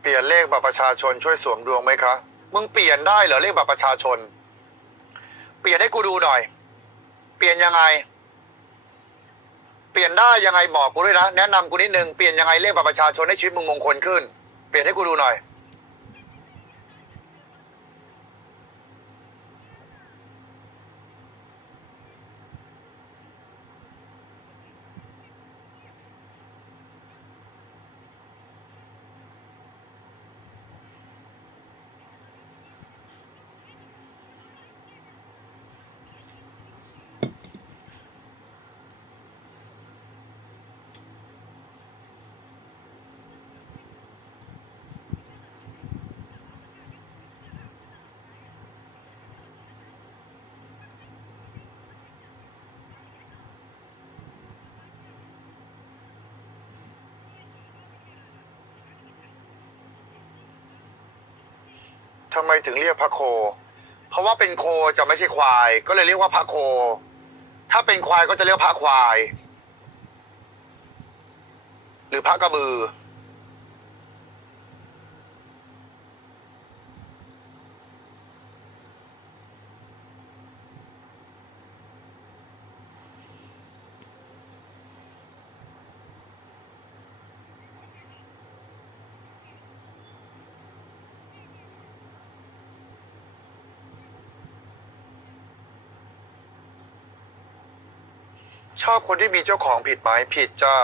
เปลี่ยนเลขบัตรประชาชนช่วยสวมดวงไหมคะ มึงเปลี่ยนได้เหรอเลขบัตรประชาชน เปลี่ยนให้กูดูหน่อย เปลี่ยนยังไง เปลี่ยนได้ยังไงบอกกูด้วยนะ แนะนำกูนิดนึง เปลี่ยนยังไงเลขบัตรประชาชนให้ชีวิตมึงมงคลขึ้น เปลี่ยนให้กูดูหน่อย ทำไมถึงเรียกพระโค เพราะว่าเป็นโคจะไม่ใช่ควาย ก็เลยเรียกว่าพระโค ถ้าเป็นควายก็จะเรียกพระควาย หรือพระกระบือ อบคนที่มีเจ้าของผิดไหมผิดจ้า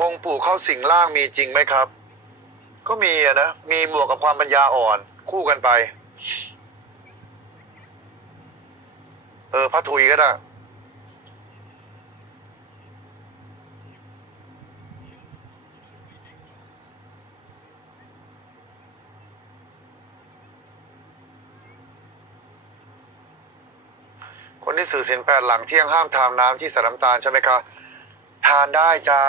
องค์ปู่เข้าสิงล่างมีจริงไหมครับ ก็มีอะนะ มีบวกกับความปัญญาอ่อน คู่กันไป เออพระทุยก็ได้ ที่สื่อสินแปดหลังเที่ยงห้ามทานน้ำที่สระน้ำตาลใช่ไหมคะ ทานได้จ้า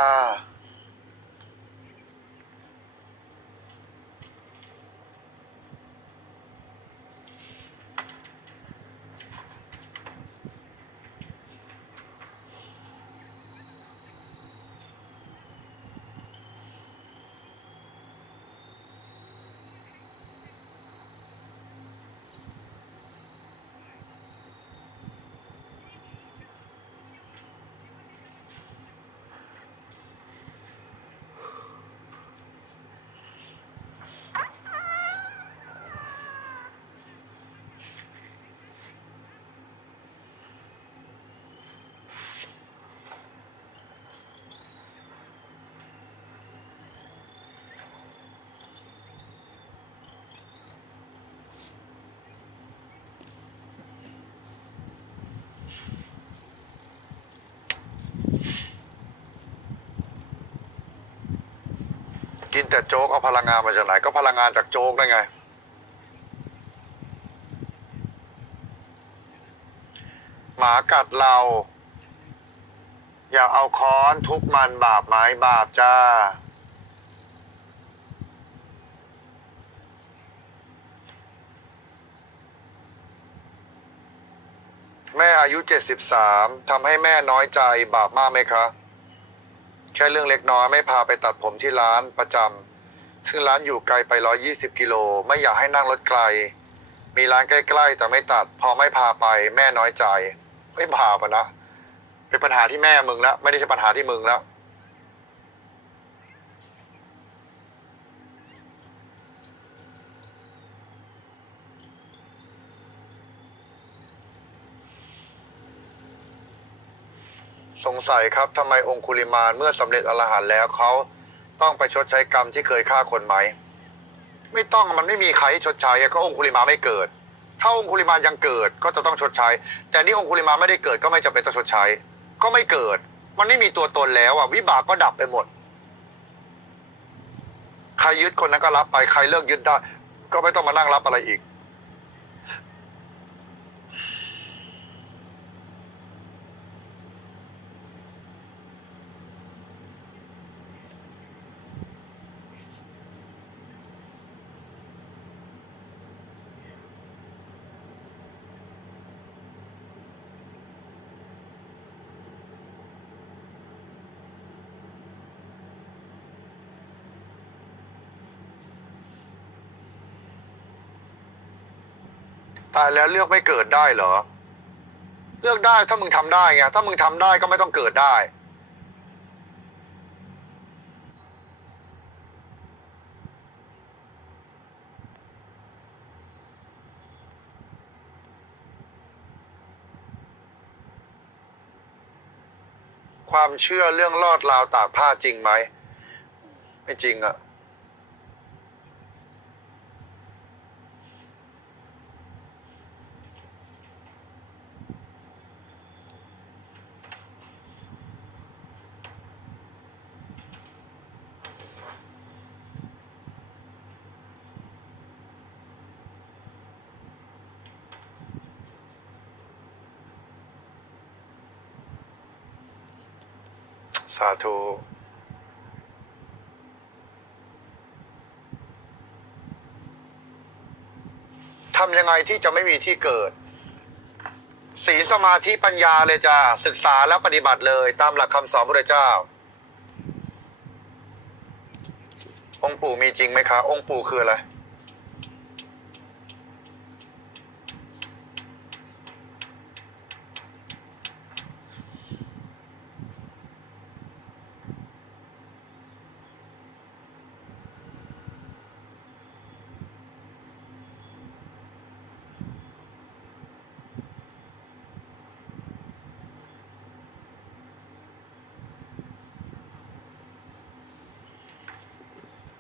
แต่โจ๊กเอาพลังงานมาจากไหนก็พลังงานจากโจ๊กได้ไง หมากัดเรา อย่าเอาค้อนทุบมันบาปไหมบาปจ้าแม่อายุ 73ทำให้แม่น้อยใจบาปมากไหมคะ แค่เรื่องเล็กน้อยไม่พาไปตัดผมที่ร้านประจำซึ่งร้านอยู่ไกลไป 120 กิโล ไม่อยากให้นั่งรถไกล มีร้านใกล้ๆ แต่ไม่ตัด พอไม่พาไปแม่น้อยใจ ไม่พาปะนะ เป็นปัญหาที่แม่มึงแล้วไม่ได้ใช่ปัญหาที่มึงแล้ว สงสัยครับทำไมองคุลิมานเมื่อสำเร็จอรหันต์แล้วเขาต้องไปชดใช้กรรมที่เคยฆ่าคนไหม ไม่ต้องมันไม่มีใครชดใช้ก็องคุลิมาไม่เกิด ถ้าองคุลิมายังเกิดก็จะต้องชดใช้ แต่นี่องคุลิมาไม่ได้เกิดก็ไม่จำเป็นต้องชดใช้ ก็ไม่เกิด มันไม่มีตัวตนแล้วอะวิบากก็ดับไปหมด ใครยึดคนนั้นก็รับไปใครเลิกยึดได้ ก็ไม่ต้องมานั่งรับอะไรอีก ตายแล้วเลือกไม่เกิดได้เหรอ เลือกได้ถ้ามึงทำได้ไงถ้ามึงทำได้ก็ไม่ต้องเกิดได้ความเชื่อเรื่องลอดราวตากผ้าจริงไหม ไม่จริงอะ สาธุทำยังไงที่จะไม่มีที่เกิด ศีลสมาธิปัญญาเลยจ้าศึกษาและปฏิบัติเลยตามหลักคำสอนพระเจ้า องค์ปู่มีจริงไหมคะ องค์ปู่คืออะไร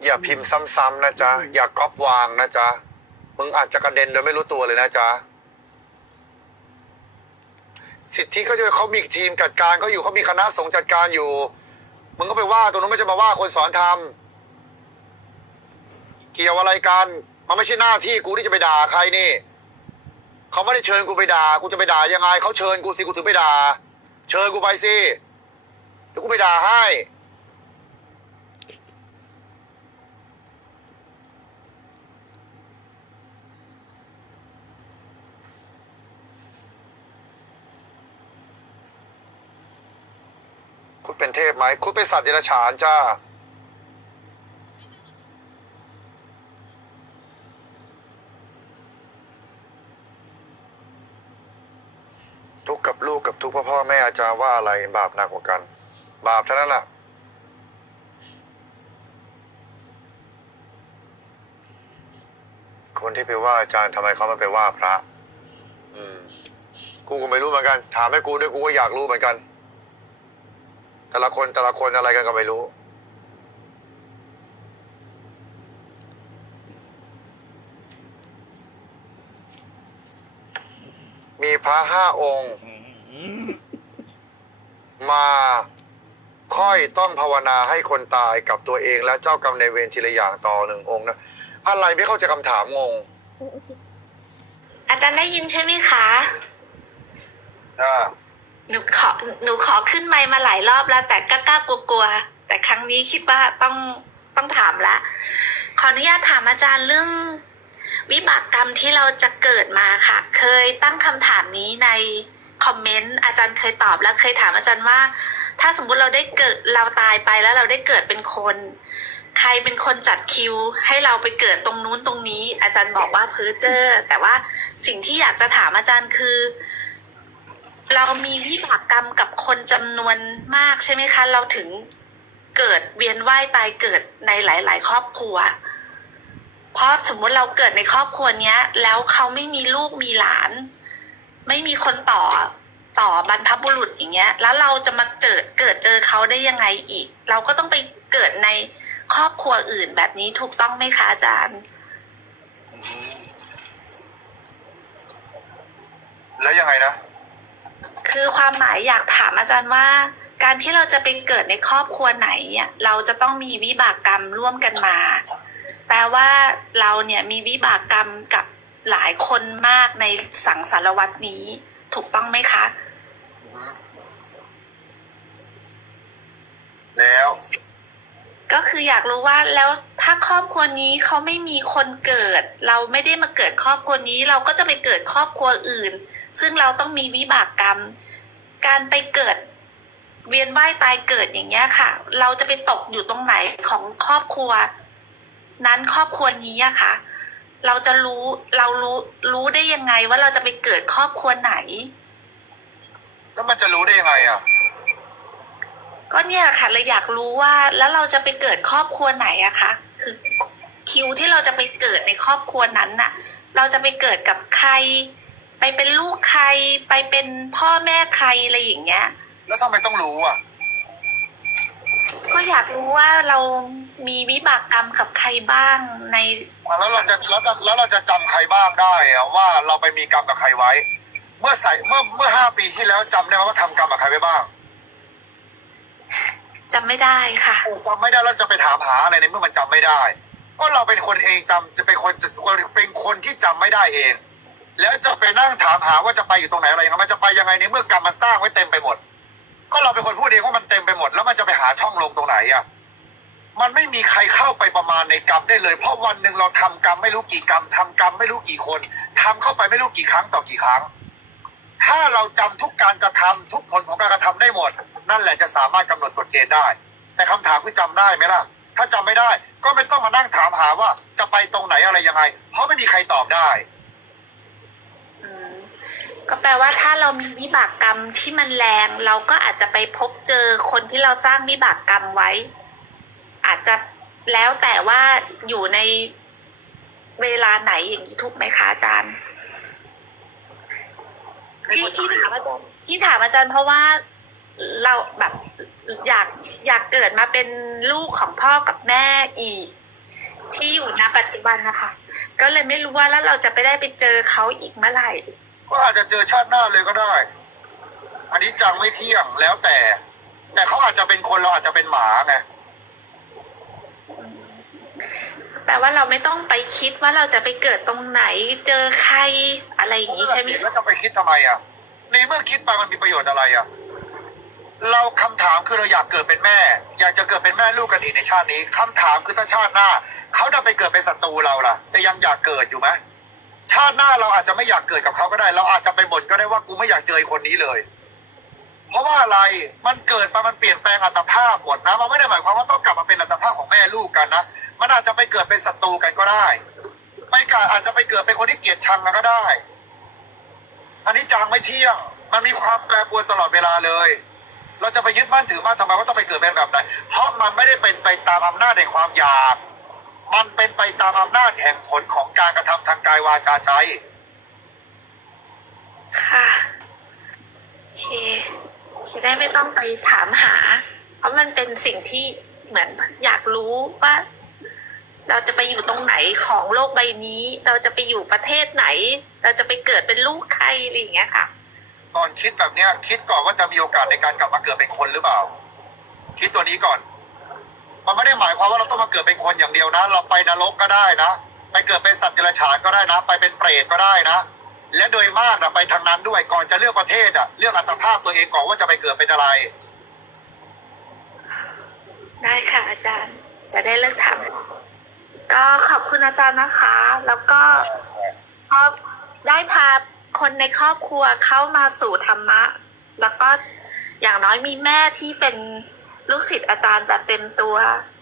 อย่าพิมพ์ซ้ำๆนะจ๊ะ อย่าก๊อปวางนะจ๊ะ มึงอาจจะกระเด็นโดยไม่รู้ตัวเลยนะจ๊ะ สิทธิก็จะเขามีทีมจัดการเขาอยู่เขามีคณะสงฆ์จัดการอยู่ มึงก็ไปว่าตรงนู้นไม่ใช่มาว่าคนสอนทำเกี่ยวอะไรกันมันไม่ใช่หน้าที่กูที่จะไปด่าใครนี่เขาไม่ได้เชิญกูไปด่ากูจะไปด่ายังไงเขาเชิญกูสิกูถึงไปด่า เชิญกูไปสิเดี๋ยวกูไปด่าให้ คุณ เป็นเทพไหมคุณเป็นสัตว์เดรัจฉานจ้า ทุกกับลูกกับทุกพ่อพ่อแม่อาจารย์ว่าอะไรบาปหนักกว่ากัน บาปเท่านั้นแหละคนที่ไปว่าอาจารย์ทำไมเขาไม่ไปว่าพระ อืม กูก็ไม่รู้เหมือนกัน ถามให้กูด้วยกูก็อยากรู้เหมือนกัน แต่ละคนแต่ละคนอะไรกันก็ไม่รู้มีพระห้าองค์ มาค่อยต้องภาวนาให้คนตายกับตัวเองและเจ้ากรรมในายเวรทีละอย่างต่อหนึ่งองค์นะอะไรไม่เข้าใจคำถามงง อาจารย์ได้ยินใช่ไหมคะอ่า หนูขอหนูขอขึ้นไมมาหลายรอบแล้ว แต่กล้ากลัวๆแต่ครั้งนี้คิดว่าต้องต้องถามละ ขออนุญาตถามอาจารย์เรื่องวิบากกรรมที่เราจะเกิดมาค่ะ เคยตั้งคำถามนี้ในคอมเมนต์อาจารย์เคยตอบแล้วเคยถามอาจารย์ว่า ถ้าสมมุติเราได้เกิดเราตายไปแล้วเราได้เกิดเป็นคน ใครเป็นคนจัดคิว ให้เราไปเกิดตรงนู้นตรงนี้ อาจารย์บอกว่าเพ้อเจอแต่ว่าสิ่งที่อยากจะถามอาจารย์คือ เรามีวิบากกรรมกับคนจำนวนมากใช่ไหมคะ เราถึงเกิดเวียนว่ายตายเกิดในหลาย ๆ ครอบครัว เพราะสมมุติเราเกิดในครอบครัวเนี้ย แล้วเขาไม่มีลูกมีหลาน ไม่มีคนต่อต่อบรรพบุรุษอย่างเงี้ย แล้วเราจะมาเกิดเกิดเจอเขาได้ยังไงอีก เราก็ต้องไปเกิดในครอบครัวอื่นแบบนี้ถูกต้องไหมคะอาจารย์ แล้วยังไงนะ คือความหมายอยากถามอาจารย์ว่า การที่เราจะไปเกิดในครอบครัวไหนอะเราจะต้องมีวิบากกรรมร่วมกันมา แปลว่าเราเนี่ยมีวิบากกรรมกับหลายคนมากในสังสารวัตนี้ ถูกต้องไหมคะ แล้ว ก็คืออยากรู้ว่าแล้วถ้าครอบครัวนี้เขาไม่มีคนเกิด เราไม่ได้มาเกิดครอบครัวนี้ เราก็จะไปเกิดครอบครัวอื่น ซึ่งเราต้องมีวิบากกรรม การไปเกิดเวียนว่ายตายเกิดอย่างเงี้ยค่ะ เราจะไปตกอยู่ตรงไหนของครอบครัว นั้นครอบครัวนี้อะค่ะ เราจะรู้เรารู้รู้ได้ยังไงว่าเราจะไปเกิดครอบครัวไหน แล้วมันจะรู้ได้ยังไงอะ ก็เนี่ยค่ะเลยอยากรู้ว่าแล้วเราจะไปเกิดครอบครัวไหนอะคะคือคิวที่เราจะไปเกิดในครอบครัวนั้นน่ะ เราจะไปเกิดกับใคร ไปเป็นลูกใครไปเป็นพ่อแม่ใครอะไรอย่างเงี้ย แล้วทำไมต้องรู้อะ ก็อยากรู้ว่าเรามีวิบากกรรมกับใครบ้างในแล้วเราจะแล้วจะแล้วเราจะจำใครบ้างได้อะว่าเราไปมีกรรมกับใครไว้ เมื่อใส่เมื่อเมื่อห้าปีที่แล้วจำได้ไหมว่าทำกรรมกับใครไว้บ้างจำไม่ได้ค่ะ โอ้จำไม่ได้แล้วจะไปถามหาอะไรในเมื่อมันจำไม่ได้ ก็เราเป็นคนเองจำจะเป็นคนจะเป็นคนที่จำไม่ได้เอง แล้วจะไปนั่งถามหาว่าจะไปอยู่ตรงไหนอะไรยังไงมันจะไปยังไงในเมื่อกรรมมันสร้างไว้เต็มไปหมด ก็เราเป็นคนพูดเองว่ามันเต็มไปหมด แล้วมันจะไปหาช่องลงตรงไหนอะมันไม่มีใครเข้าไปประมาณในกรรมได้เลย เพราะวันหนึ่งเราทำกรรมไม่รู้กี่กรรมทำกรรมไม่รู้กี่คนทำเข้าไปไม่รู้กี่ครั้งต่อกี่ครั้ง ถ้าเราจำทุกการกระทำทุกผลของการกระทำได้หมด นั่นแหละจะสามารถกำหนดกฎเกณฑ์ได้ แต่คำถามคือจำได้ไหมล่ะ ถ้าจำไม่ได้ ก็ไม่ต้องมานั่งถามหาว่าจะไปตรงไหนอะไรยังไง เพราะไม่มีใครตอบได้ ก็แปลว่าถ้าเรามีวิบากกรรมที่มันแรง เราก็อาจจะไปพบเจอคนที่เราสร้างวิบากกรรมไว้ อาจจะแล้วแต่ว่าอยู่ในเวลาไหนอย่างนี้ถูกไหมคะอาจารย์ ที่ที่ถามอาจารย์ที่ถามอาจารย์เพราะว่าเราแบบอยากอยากเกิดมาเป็นลูกของพ่อกับแม่อีก ที่อยู่ณปัจจุบันนะคะ ก็เลยไม่รู้ว่าแล้วเราจะไปได้ไปเจอเขาอีกเมื่อไหร่ ก็อาจจะเจอชาติหน้าเลยก็ได้ อันนี้จังไม่เที่ยงแล้วแต่ แต่เขาอาจจะเป็นคนเราอาจจะเป็นหมาไงแปลว่าเราไม่ต้องไปคิดว่าเราจะไปเกิดตรงไหน เจอใครอะไรอย่างนี้ใช่ไหมแล้วจะไปคิดทำไมอะในเมื่อคิดไปมันมีประโยชน์อะไรอะเราคำถามคือเราอยากเกิดเป็นแม่ อยากจะเกิดเป็นแม่ลูกกันอีกในชาตินี้คำถามคือถ้าชาติหน้าเขาจะไปเกิดเป็นศัตรูเราล่ะ จะยังอยากเกิดอยู่ไหม ชาติหน้าเราอาจจะไม่อยากเกิดกับเขาก็ได้ เราอาจจะไปบ่นก็ได้ว่ากูไม่อยากเจอคนนี้เลย เพราะว่าอะไรมันเกิดมามันเปลี่ยนแปลงอัตภาพหมดนะมันไม่ได้หมายความว่าต้องกลับมาเป็นอัตภาพของแม่ลูกกันนะมันอาจจะไปเกิดเป็นศัตรูกันก็ได้ไม่กอาจจะไปเกิดเป็นคนที่เกลียดชังกันก็ได้ อันนี้จางไม่เที่ยง มันมีความแปรปรวนตลอดเวลาเลย เราจะไปยึดมั่นถือมั่นทำไมว่าต้องไปเกิดเป็นแบบไหนเพราะมันไม่ได้เป็นไปตามอำนาจแห่งความอยาก มันเป็นไปตามอำนาจแห่งผลของการกระทำทางกายวาจาใจ ค่ะโอเคจะได้ไม่ต้องไปถามหา เพราะมันเป็นสิ่งที่เหมือนอยากรู้ว่า เราจะไปอยู่ตรงไหนของโลกใบนี้ เราจะไปอยู่ประเทศไหน เราจะไปเกิดเป็นลูกใครอะไรอย่างเงี้ยค่ะก่อนคิดแบบเนี้ยคิดก่อนว่าจะมีโอกาสในการกลับมาเกิดเป็นคนหรือเปล่า คิดตัวนี้ก่อน มันไม่ได้หมายความว่าเราต้องมาเกิดเป็นคนอย่างเดียวนะ เราไปนรกก็ได้นะ ไปเกิดเป็นสัตว์เดรัจฉานก็ได้นะ ไปเป็นเปรตก็ได้นะ และโดยมากนะไปทางนั้นด้วยก่อนจะเลือกประเทศอะเลือกอัตภาพตัวเองก่อนว่าจะไปเกิดเป็นอะไร ได้ค่ะอาจารย์ จะได้เลิกถามก็ขอบคุณอาจารย์นะคะ แล้วก็พอได้พาคนในครอบครัวเข้ามาสู่ธรรมะ แล้วก็อย่างน้อยมีแม่ที่เป็น ลูกศิษย์อาจารย์แบบเต็มตัว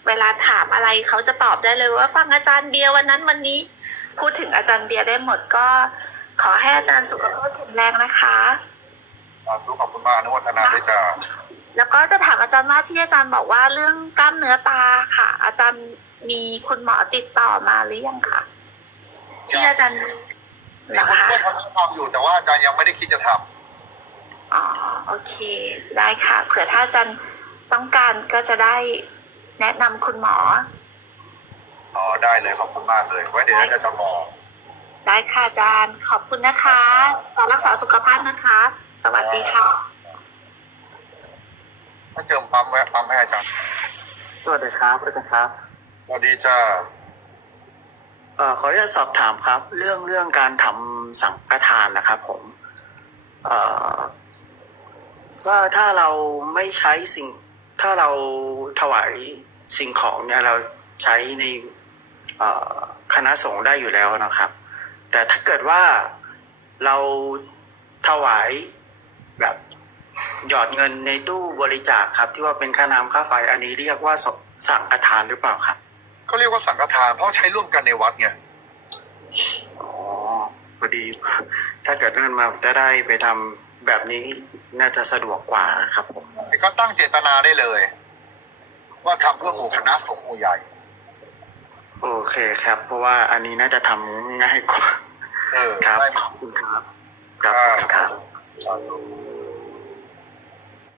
เวลาถามอะไรเขาจะตอบได้เลยว่าฟังอาจารย์เบียร์วันนั้นวันนี้ พูดถึงอาจารย์เบียร์ได้หมดก็ ขอให้อาจารย์สุขภาพแข็งแรงนะคะสาธุขอบคุณมากอนุโมทนาด้วยจ้าแล้วก็จะถามอาจารย์ว่าที่อาจารย์บอกว่าเรื่องกล้ามเนื้อตาค่ะ อาจารย์มีคุณหมอติดต่อมาหรือยังคะที่อาจารย์มีเหมีรอคนคะช่วยทำทำอยู่แต่ว่าอาจารย์ยังไม่ได้คิดจะทอ๋อโอเค ได้ค่ะ เผื่อถ้าอาจารย์ ต้องการก็จะได้แนะนำคุณหมอำอ๋อได้เลยขอบคุณมากเลยไว้เดี๋ยวจะจะบอกได้ค่ะอาจารย์ ขอบคุณนะคะต่อรักษาสุขภาพนะคะ สวัสดีค่ะถ้าเจิมปั๊มแวะปั๊มให้อาจารย์ สวัสดีครับอาจารย์ครับสวัสดีจ้าเอ่อขออนุญาตสอบถามครับ เรื่องเรื่องการทำสังฆทานนะครับผม เอ่อว่าถ้าเราไม่ใช้สิ่ง ถ้าเราถวายสิ่งของเนี่ยเราใช้ในเอ่อคณะสงฆ์ได้อยู่แล้วนะครับ แต่ถ้าเกิดว่าเราถวายแบบหยอดเงินในตู้บริจาคครับ ที่ว่าเป็นค่าน้ำค่าไฟอันนี้เรียกว่าสสังฆทานหรือเปล่าครับก็เรียกว่าสังฆทานเพราะใช้ร่วมกันในวัดไงอ๋อพอดี ถ้าเกิดนั่นมาจะได้ไปทำ แบบนี้น่าจะสะดวกกว่าครับผม ก็ตั้งเจตนาได้เลย ว่าทำเพื่อหมู่คณะสงฆ์หมู่ใหญ่ โอเคครับ เพราะว่าอันนี้น่าจะทำง่ายกว่า เออครับได้ขอบคุณครับครับผมครับ สาธุ